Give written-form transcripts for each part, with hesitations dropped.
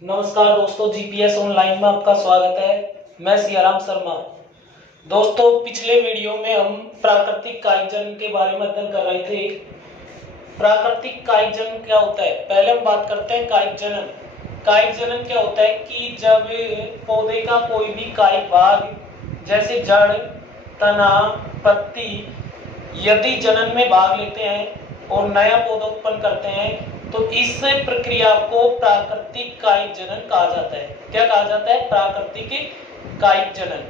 नमस्कार दोस्तों, GPS online में आपका स्वागत है। मैं सियाराम शर्मा। दोस्तों, पिछले वीडियो में हम प्राकृतिक कायिक जन्म के बारे में अध्ययन कर रहे थे। प्राकृतिक कायिक जन्म क्या होता है, पहले हम बात करते हैं कायिक जन्म। कायिक जन्म क्या होता है कि जब पौधे का कोई भी कायिक भाग जैसे जड़, तना, पत्ती यदि जनन में भाग लेते हैं और नया पौधा उत्पन्न करते हैं तो इस प्रक्रिया को प्राकृतिक कायिक जनन कहा जाता है। क्या कहा जाता है? प्राकृतिक कायिक जनन।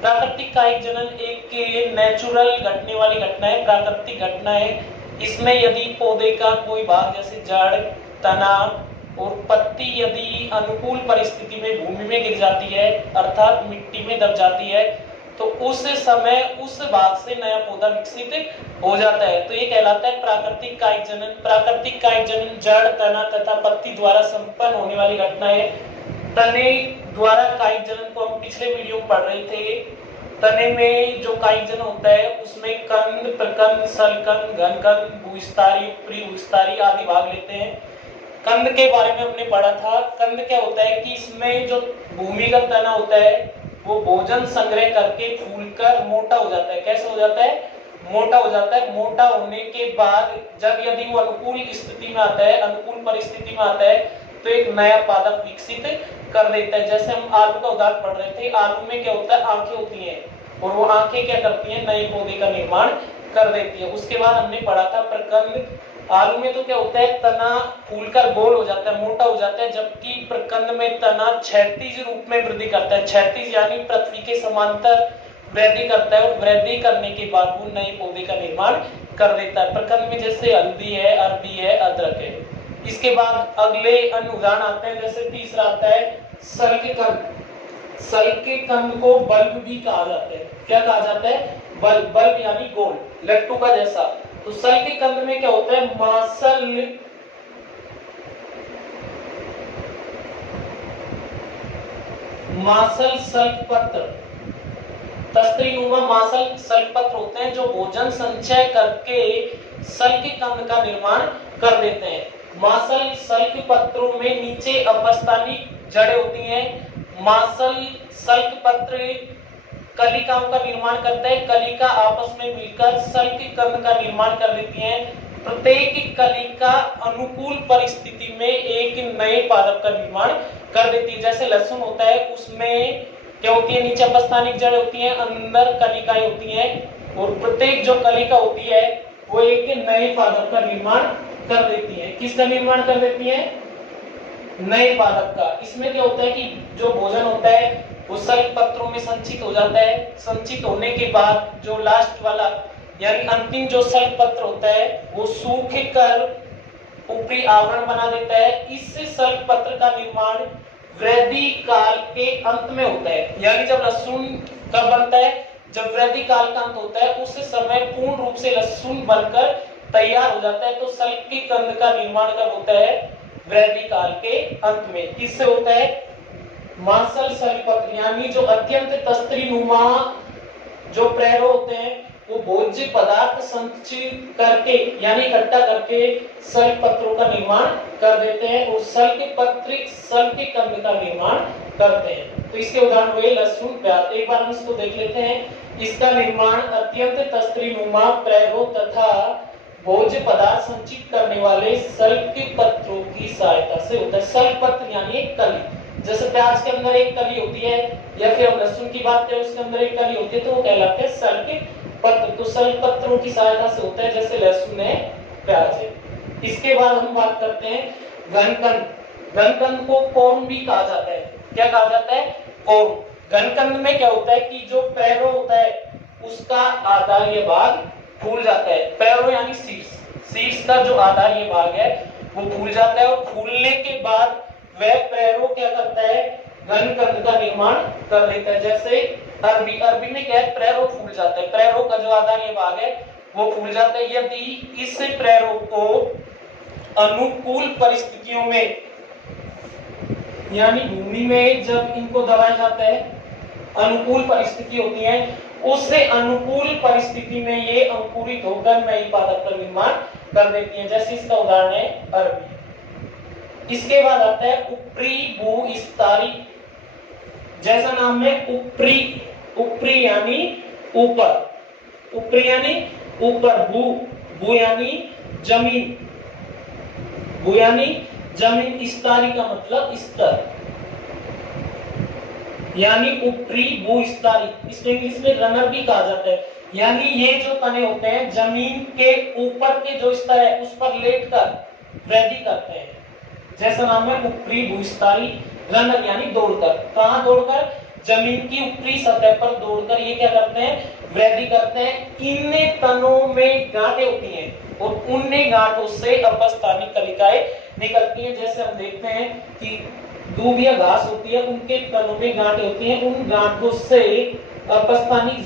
प्राकृतिक कायिक जनन एक नेचुरल घटने वाली घटना है, प्राकृतिक घटना है। इसमें यदि पौधे का कोई भाग जैसे जड़, तना और पत्ती यदि अनुकूल परिस्थिति में भूमि में गिर जाती है अर्थात मिट्टी में दब जाती है तो उस समय उस भाग से नया पौधा विकसित हो जाता है। तो ये कहलाता है प्राकृतिक कायिक जनन। प्राकृतिक कायिक जनन जड़, तना तथा पत्ती द्वारा संपन्न होने वाली घटना है। तने द्वारा कायिक जनन को हम पिछले वीडियो में पढ़ रहे थे। तने में जो कायिक जनन होता है उसमें कंद, प्रकंद, सलकंद, घनकंद, भूविस्तारी, उपरी भूविस्तारी आदि भाग लेते हैं। कंद के बारे में हमने पढ़ा था। कंद क्या होता है कि इसमें जो भूमिगत तना होता है वो भोजन संग्रह करके फूलकर मोटा हो जाता है। कैसे हो जाता है? मोटा हो जाता है। मोटा होने के बाद जब यदि वो अनुकूल स्थिति में आता है, अनुकूल परिस्थिति में आता है तो एक नया पादप विकसित कर देता है। जैसे हम आलू का उदाहरण पढ़ रहे थे। आलू में क्या होता है? आंखें होती हैं और वो आंखें क्या करती हैं? नए पौधे का निर्माण कर देती है। उसके बाद हमने पढ़ा था प्रकंद। आलू में तो क्या होता है? तना फूलकर गोल हो जाता है, मोटा हो जाता है, जबकि प्रकंद में तना क्षैतिज रूप में वृद्धि करता है। क्षैतिज यानी पृथ्वी के समांतर वृद्धि करता है और वृद्धि करने के बाद वो नए पौधे का निर्माण कर देता है। प्रकंद में जैसे हल्दी है, अरबी है, अदरक है। इसके बाद अगले अन्य उदाहरण आते हैं। जैसे तीसरा आता है सल्ककंद। सल्ककंद को बल्ब भी कहा जाता है। क्या कहा जाता है? बल्ब। बल्ब यानी गोल, लट्टू का जैसा। तो सल्ककंद में क्या होता है? मासल सल्कपत्र, तस्त्रीनुमा मासल सल्कपत्र होते हैं जो भोजन संचय करके सल्ककंद का निर्माण कर देते हैं। मासल सल्कपत्रों में नीचे अपस्थानिक जड़ें होती हैं। मासल सल्कपत्र कलिकाओं का निर्माण करता है। कलिका आपस में मिलकर सल्ककंद का निर्माण कर देती हैं। प्रत्येक कलिका अनुकूल परिस्थिति में एक नए पादप का निर्माण कर देती है। जैसे लहसुन होता है, उसमें क्या होती है? नीचे अपस्थानिक जड़ होती है, अंदर कलिकाएं होती हैं और प्रत्येक जो कलिका होती है वो एक नए पादप का निर्माण कर देती है। किसका निर्माण कर देती है? नए पादप का। इसमें क्या होता है कि जो भोजन होता है वो सल्कपत्रों में संचित हो जाता है। संचित होने के बाद जो लास्ट वाला यानी अंतिम जो सल्कपत्र होता है वो सूख कर ऊपरी आवरण बना देता है। इससे सल्कपत्र का निर्माण वृद्धि काल के अंत में होता है। यानी जब लहसुन कब बनता है? जब वृद्धि काल का अंत होता है उस समय पूर्ण रूप से लहसुन बनकर तैयार हो जाता है। तो सल्ककंद का निर्माण कब होता है? वृद्धि काल के अंत में। किससे होता है? मासल सल्कपत्र यानी जो अत्यंत तस्त्रीनुमा जो प्रेरो होते हैं वो भोज्य पदार्थ संचित करके यानी इकट्ठा करके सल्कपत्रों का निर्माण कर देते हैं और सल्कपत्र सल्ककंद का निर्माण करते हैं। तो इसके उदाहरण हुए लहसुन, प्याज। एक बार हम इसको देख लेते हैं। इसका निर्माण अत्यंत तस्त्रीनुमा प्रेरो तथा भोज्य पदार्थ संचित करने वाले सल्कपत्रों की सहायता से होता है। सल्कपत्र यानी एक कली। जैसे प्याज के अंदर एक कली होती है या फिर हम लहसुन की बात करें उसके अंदर एक कली होती है तो वो कहलाते हैं सल्कपत्र। तो सल्कपत्रों की सहायता से होता है, जैसे लहसुन है, प्याज है। इसके बाद हम बात करते हैं घनकंद। घनकंद को कौन भी कहा जाता है। क्या कहा जाता है? कौन। घनकंद में क्या होता है कि जो पैरो होता है उसका आधार्य भाग फूल जाता है। पैरो यानी शीर्ष। शीर्ष का जो आधार्य भाग है वो फूल जाता है और फूलने के बाद वह पैरो क्या करता है? घनकंद का निर्माण कर देता है। जैसे अरबी। अरबी में क्या है? पैरो फूल जाता है। पैरो का जो आधार्य भाग है वो फूल जाता है। यदि इस पैरो को अनुकूल परिस्थितियों में यानी भूमि में जब इनको दबाया जाता है, अनुकूल परिस्थिति होती है, उससे अनुकूल परिस्थिति में ये अंकुरित होकर नई पादप का निर्माण कर देती है। जैसे इसका उदाहरण है अरबी। इसके बाद आता है उपरी भूस्तरीय, जैसा नाम है उपरी, उपरी यानी ऊपर, उपरी यानी ऊपर, भू भू यानी जमीन, भू यानी जमीन, स्तरीय का मतलब स्तर, यानी उपरी भूस्तरीय, इसको इंग्लिश में रनर भी कहा जाता है। यानी ये जो तने होते हैं जमीन के ऊपर के जो स्तर है उस पर लेटकर वृद्धि करते हैं, जैसा नाम है उपरी भूस्तरीय, रनर यानी दौड़कर, कहां दौड़कर, जमीन की ऊपरी सतह पर दौड़कर ये क्या करते हैं, वृद्धि करते हैं। इन तनों में गांठें होती हैं और उन गांठों से अपस्थानिक कलिकाएं निकलती हैं। जैसे हम देखते हैं कि दूब या घास होती है, उनके तनों में गांठें होती हैं, उन गांठों से अपस्थानिक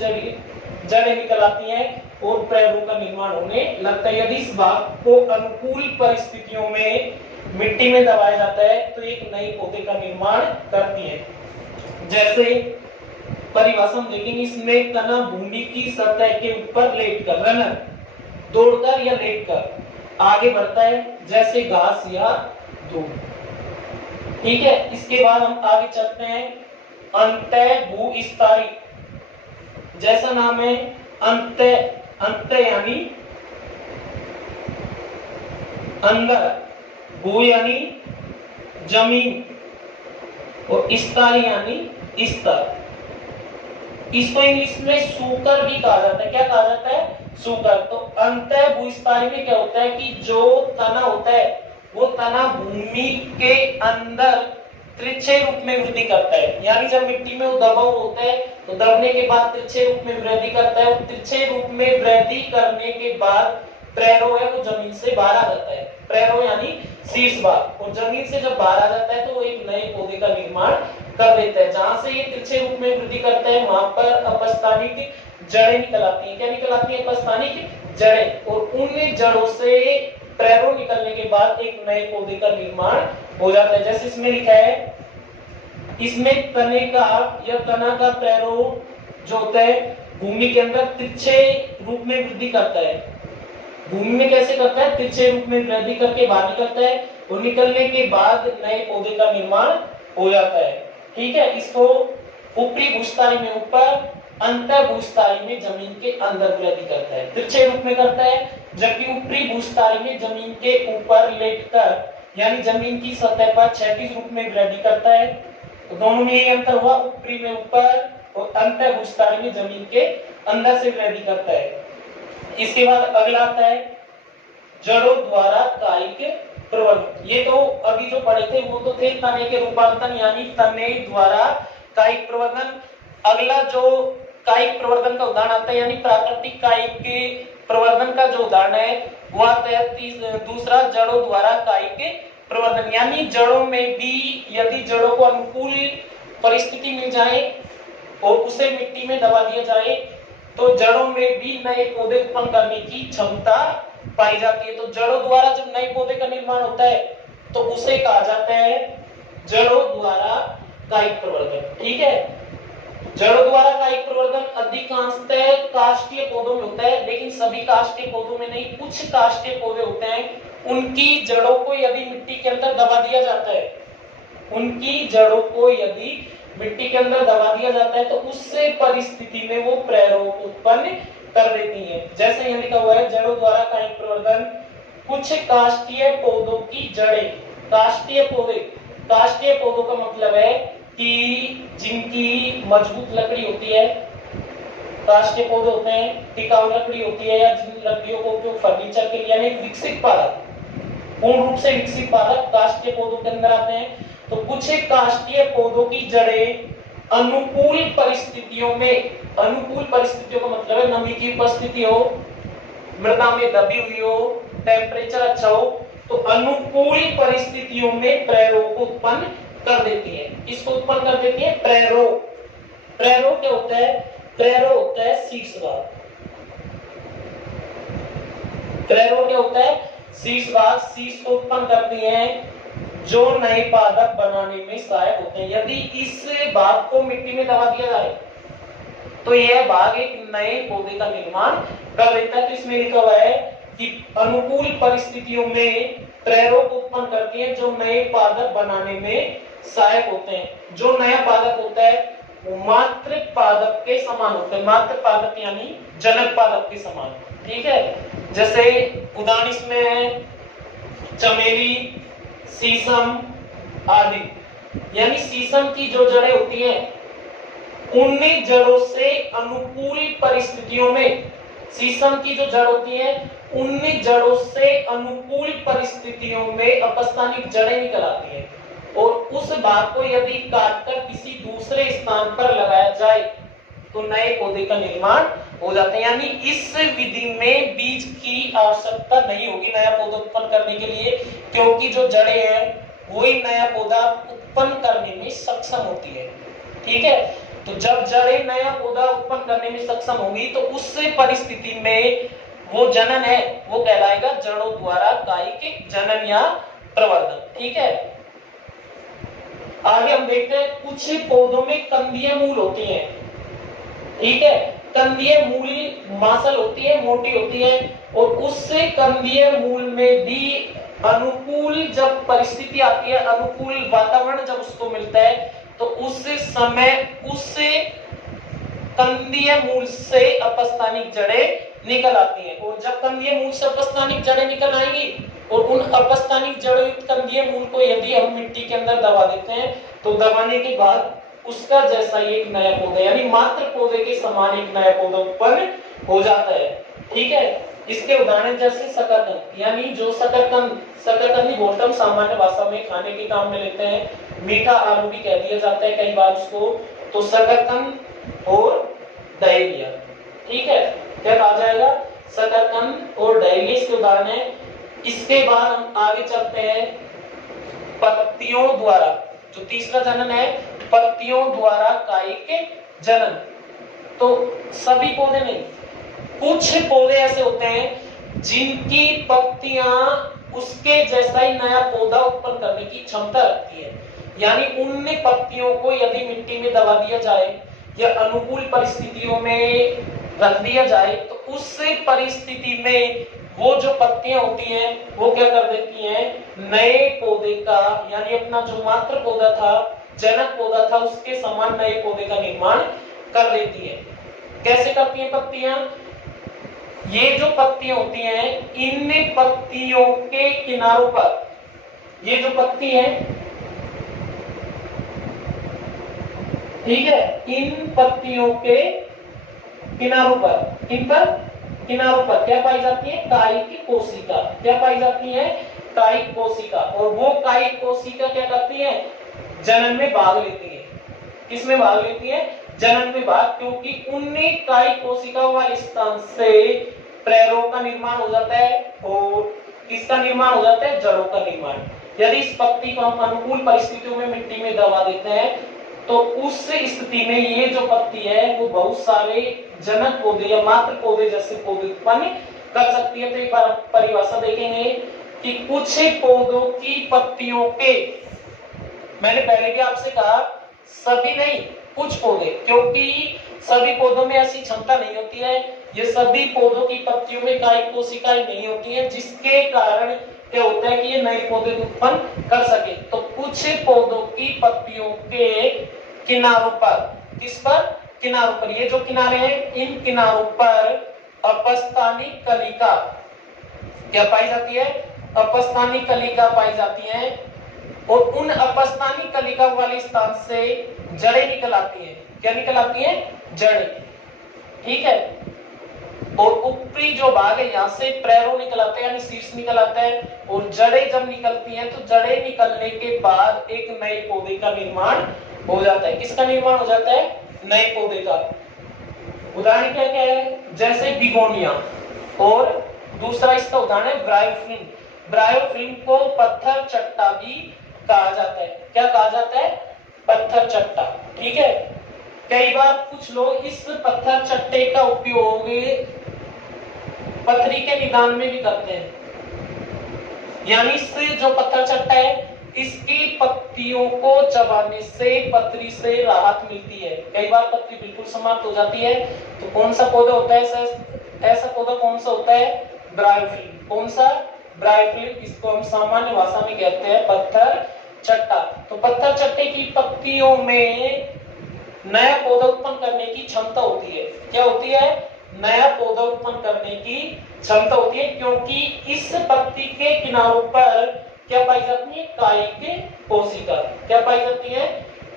जड़ें निकल आती हैं और प्रैरों का निर्माण होने लगता है। यदि इस भाग को अनुकूल परिस्थितियों में मिट्टी में दबाया जाता है तो एक नई पौधे का निर्माण करती है। जैसे परिभाषा हम देखेंगे, इसमें तना भूमि की सतह के ऊपर लेटकर, रनर दौड़कर या लेटकर आगे बढ़ता है, जैसे घास या दूब। ठीक है, इसके बाद हम आगे चलते हैं, अंतः भूस्तरीय, जैसा नाम है अंतः, अंतः यानी अंदर, भू यानी जमीन और स्तरीय यानी स्तर। इसको इंग्लिश में सूकर भी कहा जाता है। क्या कहा जाता है, सूकर। तो अंतः भूस्तरीय में क्या होता है कि जो तना होता है वो तना भूमि के अंदर तिरछे रूप में वृद्धि करता है, यानी जब मिट्टी में वो दबा होता है तो दबने के बाद तिरछे रूप में वृद्धि करता है और तिरछे रूप में वृद्धि करने के बाद प्रैरो है वो जमीन से बाहर आ जाता है, प्रैरो यानी शीर्ष भाग, और जमीन से जब बाहर आ जाता है तो वो एक नए पौधे का निर्माण कर देता है। जहां से ये तिरछे रूप में वृद्धि करता है वहां पर अपस्थानिक जड़ें निकल आती है। क्या निकल आती है, अपस्थानिक जड़ें, और उन जड़ों से प्रैरो निकलने के बाद एक नए पौधे का निर्माण हो जाता है। जैसे इसमें लिखा है, इसमें तने का या तना का प्रैरो जो होता है भूमि के अंदर तिरछे रूप में वृद्धि करता है। भूमि में कैसे करता है, तिरछे रूप में वृद्धि करके बाहर निकलता है और निकलने के बाद नए पौधे का निर्माण हो जाता है। ठीक है, इसको ऊपरी भूस्तरीय में ऊपर, अंतः भूस्तरीय में जमीन के अंदर वृद्धि करता है, तिरछे रूप में करता है, जबकि ऊपरी भूस्तरीय में जमीन के ऊपर लेटकर यानी जमीन की सतह पर क्षैतिज रूप में वृद्धि करता है। तो दोनों में ये अंतर हुआ, ऊपरी में ऊपर और अंतः भूस्तरीय में जमीन के अंदर से वृद्धि करता है। इसके बाद अगला आता है जड़ों द्वारा कायिक प्रवर्धन। ये तो अभी जो पढ़े थे वो तो थे तने के रूपांतरण यानी तने द्वारा कायिक प्रवर्धन। अगला जो कायिक प्रवर्धन का उदाहरण आता है यानी प्राकृतिक कायिक के प्रवर्धन का जो उदाहरण है वो आता है दूसरा जड़ों द्वारा कायिक प्रवर्धन, यानी जड़ों में भी यदि जड़ों को अनुकूल परिस्थिति मिल जाए और उसे मिट्टी में दबा दिया जाए तो जड़ों में भी नए पौधे उत्पन्न करने की क्षमता पाई जाती है। तो जड़ों द्वारा जब नए पौधे का निर्माण होता है तो उसे कहा जाता है जड़ों द्वारा कायिक प्रवर्धन। ठीक है, जड़ों द्वारा कायिक प्रवर्धन अधिकांशतः काष्ठीय पौधों में होता है, लेकिन सभी काष्ठीय पौधों में नहीं। कुछ काष्ठीय पौधे होते हैं उनकी जड़ों को यदि मिट्टी के अंदर दबा दिया जाता है, उनकी जड़ों को यदि मिट्टी के अंदर दबा दिया जाता है तो उससे परिस्थिति में वो प्रैरोप उत्पन्न कर देती हैं। जैसे यहाँ लिखा हुआ है जड़ों द्वारा कायिक प्रवर्धन, कुछ काष्ठीय पौधों की जड़ें, काष्ठीय पौधों का मतलब है कि जिनकी मजबूत लकड़ी होती है, काष्ठीय पौधे होते हैं, टिकाऊ लकड़ी होती है, या जिन लकड़ियों को उपयोग फर्नीचर के लिए, यानी विकसित पादप, पूर्ण रूप से विकसित पादप काष्ठीय पौधों के अंदर आते हैं। तो कुछ काष्ठीय पौधों की जड़ें अनुकूल परिस्थितियों में, अनुकूल परिस्थितियों का मतलब है नमी की उपस्थिति हो, मृदा में दबी हुई हो, टेम्परेचर अच्छा हो, तो अनुकूल परिस्थितियों में प्रैरोप उत्पन्न कर देती है। इसको उत्पन्न कर देती है प्रैरोप। प्रैरोप क्या होता है, प्रैरो होता है शीर्ष भाग। प्रैरो क्या होता है, शीर्ष भाग, शीर्ष को उत्पन्न करती हैं जो नए पादप बनाने में सहायक होते हैं। यदि इस भाग को मिट्टी में दबा दिया जाए तो यह भाग एक नए पौधे का निर्माण कर देता है। तो इसमें लिखा हुआ है कि अनुकूल परिस्थितियों में प्रेरक उत्पन्न करती है जो नए पादप बनाने में सहायक होते हैं। जो नया पादप होता है वो मातृ पादप के समान होता है। मातृ पादप यानी जनक पादप के समान, ठीक है। जैसे उदाहरण इसमें है चमेली, शीशम आदि। यानी शीशम की जो जड़ें होती हैं उन जड़ों से अनुकूल परिस्थितियों में, शीशम की जो जड़ होती है उन जड़ों से अनुकूल परिस्थितियों में अपस्थानिक जड़ें निकल आती हैं और उस भाग को यदि काटकर किसी दूसरे स्थान पर लगाया जाए तो नए पौधे का निर्माण हो जाता है। यानी इस विधि में बीज की आवश्यकता नहीं होगी नया पौधा उत्पन्न करने के लिए, क्योंकि जो जड़ें हैं वही नया पौधा उत्पन्न करने में सक्षम होती है, ठीक है। तो जब जड़ें नया पौधा उत्पन्न करने में सक्षम होगी तो उस परिस्थिति में वो जनन है वो कहलाएगा जड़ों द्वारा कायिक जनन या प्रवर्धन, ठीक है। आगे हम देखते हैं कुछ पौधों में कंदीय मूल होती हैं, ठीक है। कंदीय मूल मांसल होती है, मोटी होती है और उससे कंदीय मूल में भी अनुकूल जब परिस्थिति आती है, अनुकूल वातावरण जब उसको मिलता है तो उस समय उस कंदीय मूल से अपस्थानिक जड़ें निकल आती हैं। और जब कंदीय मूल से अपस्थानिक जड़ें निकल आएंगी और उन अपस्थानिक जड़ों युक्त कंदीय मूल को यदि हम मिट्टी के अंदर दबा देते हैं तो दबाने के बाद उसका जैसा ही एक नया पौधा यानी मात्र पौधे के समान एक नया पौधा उत्पन्न हो जाता है, ठीक है। इसके उदाहरण जैसे शकरकंद, यानी जो शकरकंदी बोलते हम सामान्य भाषा में खाने के काम में लेते हैं, मीठा आलू भी कह दिया जाता है कई बार उसको, तो शकरकंद और डायरिया, ठीक है। क्या कहा जाएगा? शकरकंद और डायरिया इसके उदाहरण है। इसके बाद हम आगे चलते हैं पत्तियों द्वारा, जो तीसरा जनन है पत्तियों द्वारा कायिक जनन। तो सभी पौधे नहीं, कुछ पौधे ऐसे होते हैं जिनकी पत्तियां उसके जैसा ही नया पौधा उत्पन्न करने की क्षमता रखती है। यानी उन पत्तियों को यदि मिट्टी में दबा दिया जाए या अनुकूल परिस्थितियों में रख दिया जाए तो उस परिस्थिति में वो जो पत्तियां होती हैं वो क्या कर देती हैं, नए पौधे का यानी अपना जो मात्र पौधा था, जनक पौधा था, उसके समान नए पौधे का निर्माण कर देती है। कैसे करती हैं पत्तियां? ये जो पत्तियां होती हैं इन पत्तियों के किनारों पर, ये जो पत्ती है, ठीक है, इन पत्तियों के किनारों पर, इन पर किनारों पर क्या पाई जाती है? कायिक कोशिका। क्या पाई जाती है? कायिक कोशिका। और वो कायिक कोशिका क्या करती है? जनन में भाग लेती है। किसमें भाग लेती है? जनन में भाग, क्योंकि उन्हीं कायिक कोशिकाओं वाले स्थान से प्रेरों का निर्माण हो जाता है और किसका निर्माण हो जाता है? जड़ों का निर्माण। यदि इस पत्ती को हम अनुकूल परिस्थितियों में मिट्टी में दबा देते हैं तो उस स्थिति में ये जो पत्ती है वो बहुत सारे जनक पौधे या मात्र पौधे जैसे पौधे उत्पन्न कर सकती है। तो एक बार परिभाषा देखेंगे कि कुछ पौधों की पत्तियों के, मैंने पहले भी आपसे कहा सभी नहीं, कुछ पौधे, क्योंकि सभी पौधों में ऐसी क्षमता नहीं होती है। ये सभी पौधों की पत्तियों में कायिक कोशिकाएं नहीं होती है, जिसके कारण क्या होता है कि ये नए पौधे उत्पन्न कर सके। तो कुछ पौधों की पत्तियों के किनारों पर, किस पर? किनारों पर। ये जो किनारे हैं इन किनारों पर अपस्थानिक कलिका क्या पाई जाती है? अपस्थानिक कलिका पाई जाती है और उन अपस्थानिक कलिका वाले स्थान से जड़ें निकल आती हैं। क्या निकल आती हैं? जड़ें, ठीक है। और ऊपरी जो भाग है यहाँ से प्रेरो निकल आता है यानी शीर्ष निकल आता है और जड़ें जब निकलती हैं तो जड़ें निकलने के बाद एक नए पौधे का निर्माण हो जाता है। किसका निर्माण हो जाता है? नए पौधे का। उदाहरण क्या क्या है? जैसे बिगोनिया, और दूसरा इसका उदाहरण है ब्रायोफिल्म। ब्रायोफिल्म को पत्थर चट्टा भी कहा जाता है। क्या कहा जाता है? पत्थर चट्टा, ठीक है। कई बार कुछ लोग इस पत्थर चट्टे का उपयोग पथरी के निदान में भी करते हैं। यानी इससे जो पत्थर चट्टा है इसकी पत्तियों को चबाने से पथरी से राहत मिलती है। कई बार पथरी बिल्कुल समाप्त हो जाती है तो कौन सा पौधा होता है? ऐसा पौधा कौन सा होता है? ब्रायोफिल्म। कौन सा? ब्रायोफिलिम, इसको हम सामान्य भाषा में कहते हैं पत्थर चट्टा। तो पत्थर चट्टे की पत्तियों में नया पौधा उत्पन्न करने की क्षमता होती है। क्या होती है? नया पौधा उत्पन्न करने की क्षमता होती है, क्योंकि इस पत्ती के किनारों पर क्या पाई जाती है? कायिक कोशिका। क्या पाई जाती है?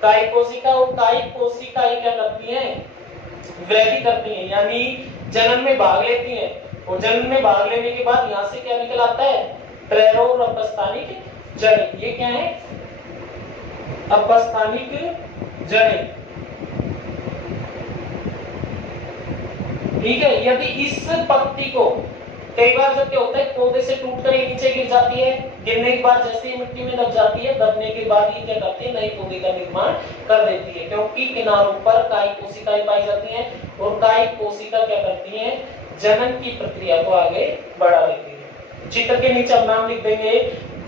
कायिक कोशिका। और कायिक कोशिकाएं क्या करती हैं? वृद्धि करती हैं, यानी जनन में भाग लेती हैं। और जनन में भाग लेने के बाद यहाँ से क्या निकल आता है? प्रेरो और अपस्थानिक जड़ें। ये क्या है? अपस्थानिक जड़ें। ठीक है। यदि इस पत्ती को कई बार जब क्या होता है, पौधे से टूटकर ये नीचे गिर जाती है, गिरने के बाद जैसे ही मिट्टी में दब जाती है, दबने के बाद ये क्या करती है? नए पौधे का निर्माण कर देती है, क्योंकि किनारों पर कायिक कोशिकाएं पाई जाती हैं। और कायिक कोशिका क्या करती हैं? जनन की प्रक्रिया को आगे बढ़ा देती है। चित्र के नीचे हम नाम लिख देंगे।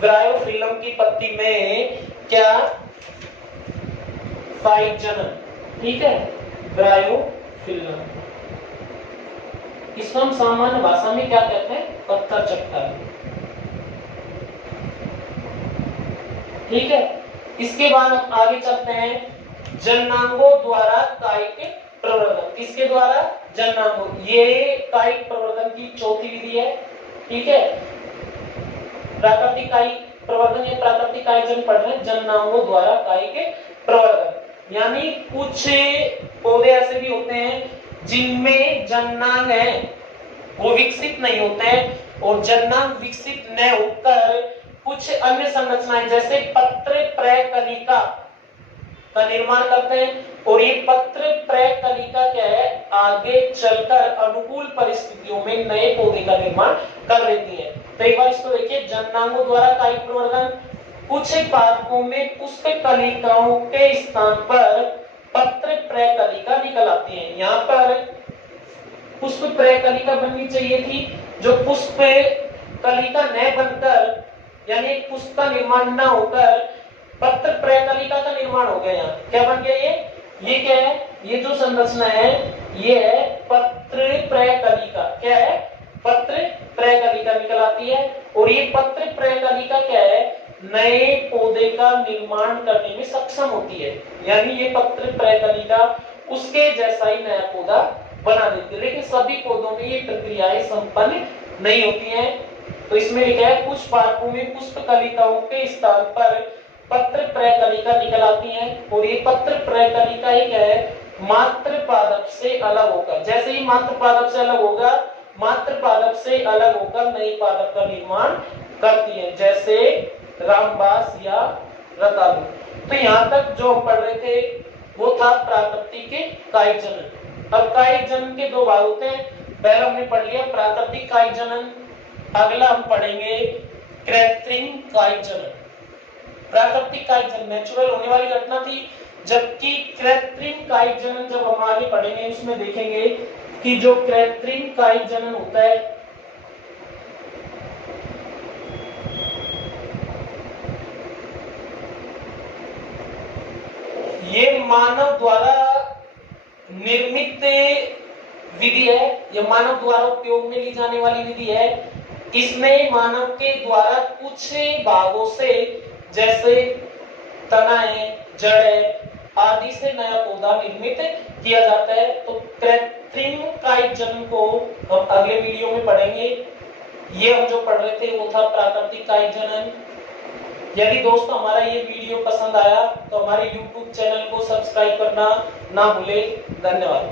ब्रायोफिल्म की पत्ती में क्या पाई? जनन। ठीक है, ब्रायोफिल्म। इसको हम सामान्य भाषा में क्या कहते हैं? पत्थर चट्टा। ठीक है। इसके बाद हम आगे चलते हैं। जननांगों द्वारा कायिक प्रवर्धन। किसके द्वारा? जननांगों। ये कायिक प्रवर्धन की चौथी विधि है। ठीक है। प्राकृतिक कायिक प्रवर्धन या प्राकृतिक कायिक पढ़ रहे हैं। जननांगों द्वारा कायिक प्रवर्धन, यानी कुछ पौधे ऐसे भी होते हैं जिनमें जननांग है वो विकसित नहीं होते हैं, और जननांग विकसित न होकर कुछ अन्य संरचनाएं जैसे पत्र प्रकलिका का निर्माण करते हैं। और ये पत्र प्रकलिका क्या है? आगे चलकर अनुकूल परिस्थितियों में नए पौधे का निर्माण कर देती है। तो एक बार इसको देखिए। जननांगों द्वारा कायिक प्रवर्धन। कुछ पादपों में पुष्प कलिकाओं के स्थान पर पत्र प्रकलिका निकल आती है। यहाँ पर पुष्प प्रकलिका बननी चाहिए थी, जो पुष्प कलिका न बनकर, यानी पुष्प का निर्माण न होकर पत्र प्रकलिका का निर्माण हो गया। यहाँ क्या बन गया? ये क्या है? ये जो संरचना है ये है पत्र प्रकलिका। क्या है? पत्र प्रकलिका निकल आती है। और ये पत्र प्रकलिका क्या है? नए पौधे का निर्माण करने में सक्षम होती है, यानी ये पत्र प्रकलिका उसके जैसा ही नया पौधा बना देती है। लेकिन सभी पौधों में ये प्रक्रियाएं संपन्न नहीं होती हैं। तो इसमें लिखा है कुछ पादपों में पुष्प कलिकाओं के स्थान पर पत्र प्रकलिका निकल आती हैं। और ये पत्र प्रकलिका ही क्या है? मात्र पादप से अलग होकर, जैसे ही मात्र पादप से अलग होगा, मात्र पादप से अलग होकर नई पादप का निर्माण करती है, जैसे रामबास या रतालू। तो यहाँ तक जो हम पढ़ रहे थे वो था प्राकृतिक कायिक जनन। अब कायिक जनन के दो भाग होते हैं। पहला हमने पढ़ लिया प्राकृतिक कायिक जनन, अगला हम पढ़ेंगे कृत्रिम कायिक जनन। प्राकृतिक कायिक जनन नेचुरल होने वाली घटना थी, जबकि कृत्रिम कायिक जनन जब हम आगे पढ़ेंगे उसमें देखेंगे कि जो कृत्रिम कायिक जनन होता है ये मानव द्वारा निर्मित विधि है, ये मानव द्वारा उपयोग में ली जाने वाली विधि है। इसमें मानव के द्वारा कुछ भागों से, जैसे तनाएं, जड़ें आदि से नया पौधा निर्मित किया जाता है। तो कृत्रिम कायिक जनन को हम अगले वीडियो में पढ़ेंगे। ये हम जो पढ़ रहे थे वो था प्राकृतिक कायिक जनन। यदि दोस्तों हमारा ये वीडियो पसंद आया तो हमारे YouTube चैनल को सब्सक्राइब करना ना भूलें। धन्यवाद।